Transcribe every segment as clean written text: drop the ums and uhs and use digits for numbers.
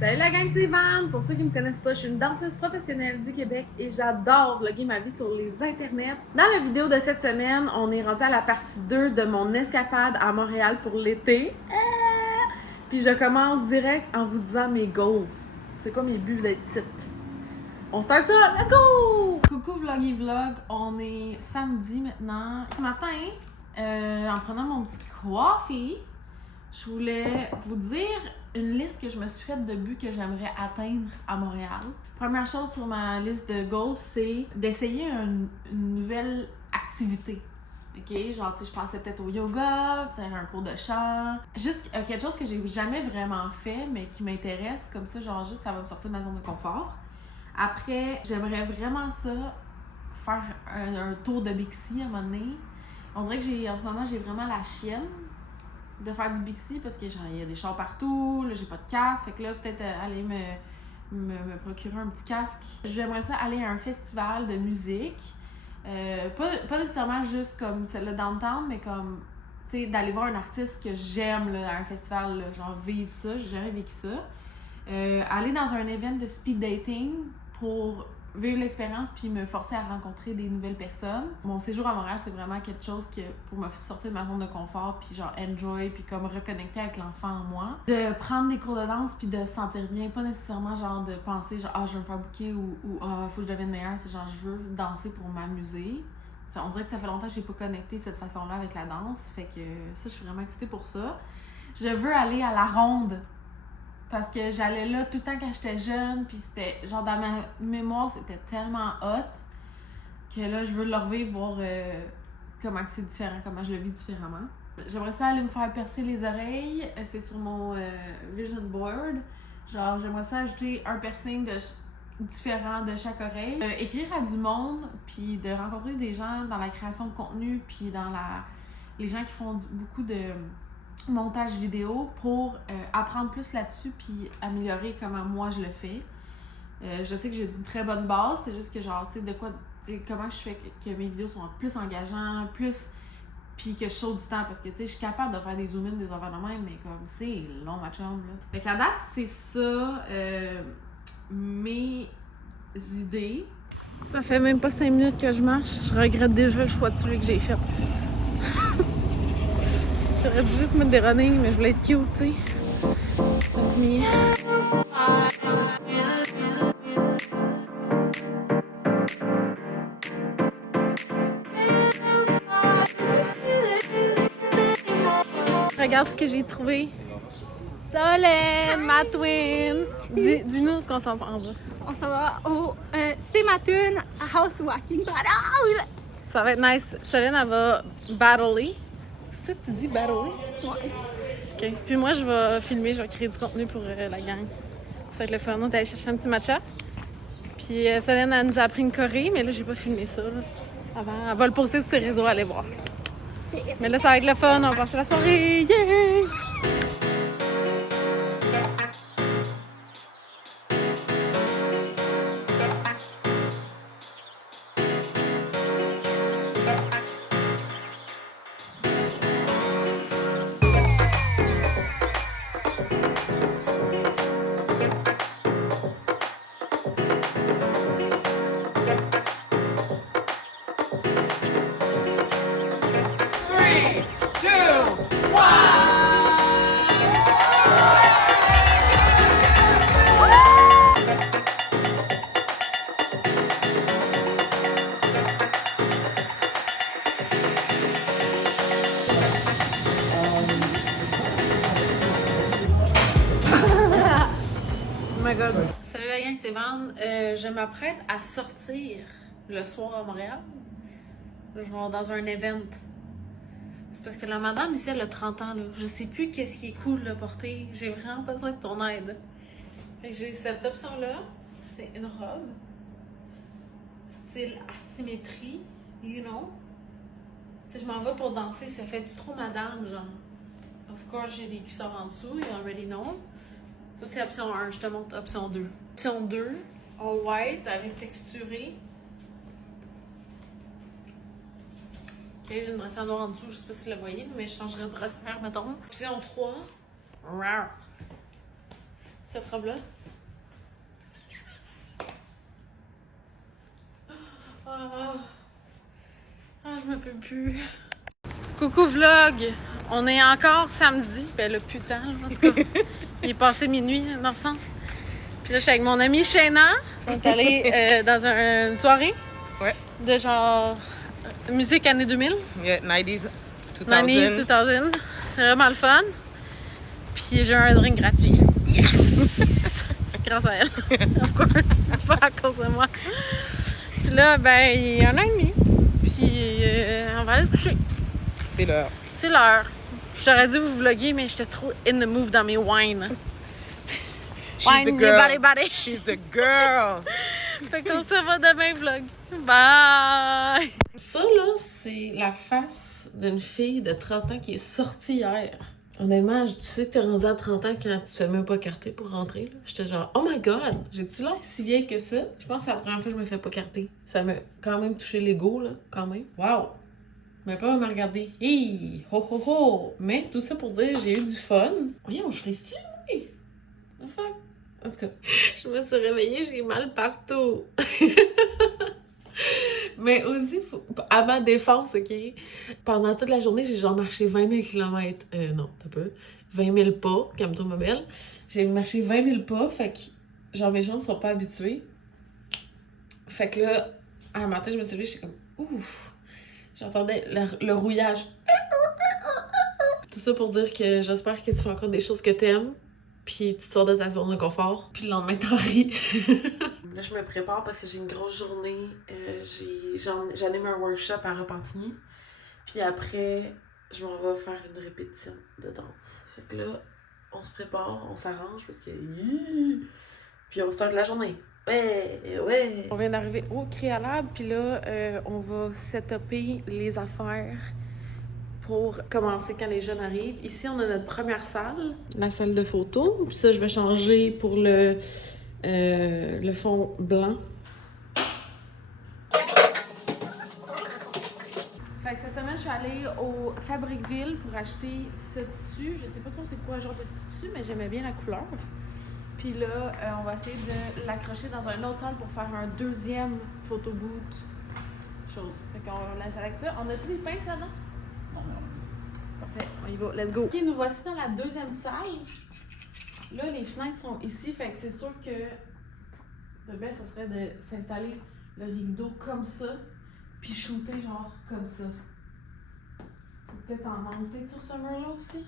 Salut la gang, c'est Van! Pour ceux qui ne me connaissent pas, je suis une danseuse professionnelle du Québec et j'adore vlogger ma vie sur les internets. Dans la vidéo de cette semaine, on est rendu à la partie 2 de mon escapade à Montréal pour l'été. Puis je commence direct en vous disant mes goals. C'est quoi mes buts d'être ici? On start ça! Let's go! Coucou Vloggy Vlog, on est samedi maintenant. Ce matin, en prenant mon petit coffee, je voulais vous dire une liste que je me suis faite de buts que j'aimerais atteindre à Montréal. Première chose sur ma liste de goals, c'est d'essayer une nouvelle activité. OK? Genre, tu sais, je pensais peut-être au yoga, peut-être un cours de chant. Juste quelque chose que j'ai jamais vraiment fait, mais qui m'intéresse. Comme ça, genre, juste ça va me sortir de ma zone de confort. Après, j'aimerais vraiment ça, faire un tour de Bixi à un moment donné. On dirait que en ce moment, j'ai vraiment la chienne de faire du Bixi parce que genre il y a des chars partout, là j'ai pas de casque, fait que là peut-être aller me procurer un petit casque. J'aimerais ça aller à un festival de musique, pas nécessairement juste comme celle-là downtown, mais comme tu sais d'aller voir un artiste que j'aime là, à un festival, là, genre vivre ça, j'ai jamais vécu ça. Aller dans un event de speed dating pour vivre l'expérience puis me forcer à rencontrer des nouvelles personnes. Mon séjour à Montréal, c'est vraiment quelque chose que pour me sortir de ma zone de confort puis genre enjoy puis comme reconnecter avec l'enfant en moi. De prendre des cours de danse puis de se sentir bien, pas nécessairement genre de penser genre je veux me faire booker ou faut que je devienne meilleure, c'est genre je veux danser pour m'amuser. Enfin, on dirait que ça fait longtemps que j'ai pas connecté cette façon-là avec la danse, fait que ça je suis vraiment excitée pour ça. Je veux aller à la ronde. Parce que j'allais là tout le temps quand j'étais jeune, puis c'était genre dans ma mémoire, c'était tellement hot que là, je veux le revivre, voir comment c'est différent, comment je le vis différemment. J'aimerais ça aller me faire percer les oreilles, c'est sur mon vision board. Genre, j'aimerais ça ajouter un piercing différent de chaque oreille. Écrire à du monde, puis de rencontrer des gens dans la création de contenu, puis dans les gens qui font beaucoup de montage vidéo pour apprendre plus là-dessus puis améliorer comment moi je le fais. Je sais que j'ai une très bonne base, c'est juste que genre, tu sais, de quoi, tu sais, comment je fais que mes vidéos sont plus engageantes, plus, puis que je saute du temps, parce que, tu sais, je suis capable de faire des zoom-in, des affaires de même, mais comme, c'est long, ma chum, là. Fait qu'à date, c'est ça, mes idées. Ça fait même pas 5 minutes que je marche, je regrette déjà le choix de celui que j'ai fait. J'aurais dû juste mettre des running, mais je voulais être cute, tu sais. That's me. Regarde ce que j'ai trouvé. Solène, ma twin. Dis-nous ce qu'on s'en va. On s'en va au Sematun House Walking. Ça va être nice. Solène, elle va battler. C'est ça que tu dis, battler? Ouais. OK. Puis moi, je vais filmer, je vais créer du contenu pour la gang. Ça va être le fun. On est allé chercher un petit matcha. Puis Solène, elle nous a appris une choré, mais là, j'ai pas filmé ça. Là. Avant, elle va le poster sur ses réseaux, allez voir. Okay. Mais là, ça va être le fun. On va passer la soirée. Yeah! Oh my god. Salut la gang, c'est Van. Je m'apprête à sortir le soir à Montréal. Genre dans un event. C'est parce que la madame ici, elle a 30 ans. Là. Je sais plus qu'est-ce qui est cool de porter. J'ai vraiment besoin de ton aide. Fait que j'ai cette option-là. C'est une robe. Style asymétrie, you know. Tu sais, je m'en vais pour danser. Ça fait-tu trop madame, genre? Of course, j'ai des cuissards en dessous. You already know. Ça, c'est option 1. Je te montre option 2. Option 2, all white, avec texturé. Ok, j'ai une brassière noire en dessous. Je sais pas si vous la voyez, mais je changerai de brassière, mettons. Option 3, rare. cette robe-là. Je me peux plus. Coucou vlog! On est encore samedi. Ben là, putain, en tout cas. Il est passé minuit, dans le sens. Puis là, je suis avec mon ami Shayna. On est allé dans une soirée. Ouais. De genre musique années 2000. Yeah, 90s, 2000. 90s, 2000. C'est vraiment le fun. Puis j'ai eu un drink gratuit. Yes! Grâce à elle. Of course. C'est pas à cause de moi. Puis là, ben, il y en a un demi. Puis on va aller se coucher. C'est l'heure. C'est l'heure. J'aurais dû vous vlogger, mais j'étais trop in the mood dans mes wines. She's the girl. Body, body. She's the girl. Fait qu'on se voit demain, vlog. Bye! Ça, là, c'est la face d'une fille de 30 ans qui est sortie hier. Honnêtement, tu sais que t'es rendue à 30 ans quand tu te fais même pas carter pour rentrer. Là. J'étais genre, oh my god, j'ai-tu l'air si vieille que ça? Je pense que c'est la première fois que je me fais pas carter. Ça m'a quand même touché l'ego, là, quand même. Wow! Mais pas me regarder. Hi! Ho ho ho! Mais tout ça pour dire, j'ai eu du fun. Voyons, je ferais-tu? Oui! The fuck? En tout cas, je me suis réveillée, j'ai mal partout. Mais aussi, à ma défense, OK? Pendant toute la journée, j'ai genre marché 20 000 km. Non, t'as peu. 20 000 pas, calme-toi ma belle. J'ai marché 20 000 pas, fait que genre mes jambes sont pas habituées. Fait que là, à matin, je me suis levée, j'étais comme ouf! J'entendais le rouillage. Tout ça pour dire que j'espère que tu fais encore des choses que t'aimes. Puis tu sors de ta zone de confort. Puis le lendemain, t'en ris. Là, je me prépare parce que j'ai une grosse journée. J'anime un workshop à Repentigny. Puis après, je m'en vais faire une répétition de danse. Fait que là, on se prépare, on s'arrange parce que... Puis on start la journée. Ouais! On vient d'arriver au Créalab. Puis là, on va setuper les affaires pour commencer quand les jeunes arrivent. Ici, on a notre première salle, la salle de photo. Puis ça, je vais changer pour le fond blanc. Fait que cette semaine, je suis allée au Fabriqueville pour acheter ce tissu. Je sais pas trop c'est quoi le genre de tissu, mais j'aimais bien la couleur. Puis là, on va essayer de l'accrocher dans une autre salle pour faire un deuxième photo boot chose. Fait qu'on laisse avec ça. On a pris les pinces là-dedans? Parfait, on y va, let's go. Ok, nous voici dans la deuxième salle. Là, les fenêtres sont ici, fait que c'est sûr que le best, ça serait de s'installer le rideau comme ça, puis shooter genre comme ça. Peut-être en monter sur ce mur-là aussi.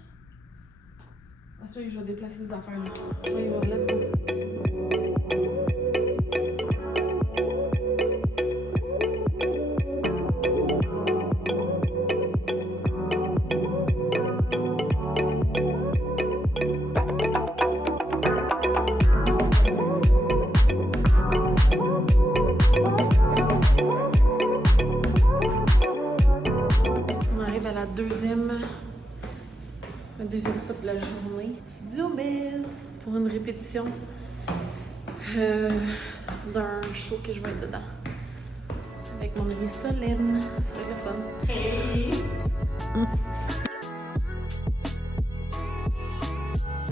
Ensuite, je vais déplacer des affaires là. On y va, let's go. Le deuxième stop de la journée. Studio Biz pour une répétition d'un show que je vais être dedans. Avec mon amie Solène. Ça va être le fun. Hey!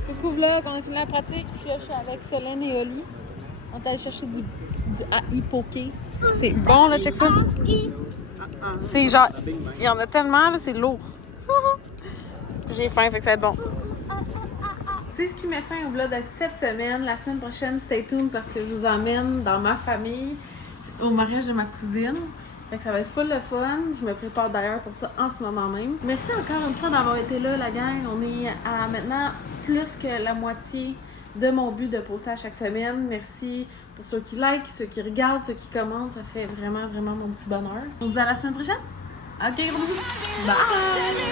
Coucou vlog, on a fini la pratique. Puis là, je suis avec Solène et Oli. On est allé chercher du AI poké. C'est bon là, check ça. C'est genre, il y en a tellement là, c'est lourd. J'ai faim, fait que ça va être bon. C'est ce qui met fin au vlog de cette semaine. La semaine prochaine, stay tuned parce que je vous emmène dans ma famille au mariage de ma cousine. Fait que ça va être full de fun. Je me prépare d'ailleurs pour ça en ce moment même. Merci encore une fois d'avoir été là, la gang. On est à maintenant plus que la moitié de mon but de poster à chaque semaine. Merci pour ceux qui like, ceux qui regardent, ceux qui commentent. Ça fait vraiment, vraiment mon petit bonheur. On se dit à la semaine prochaine. Ok, gros bisous. Bye!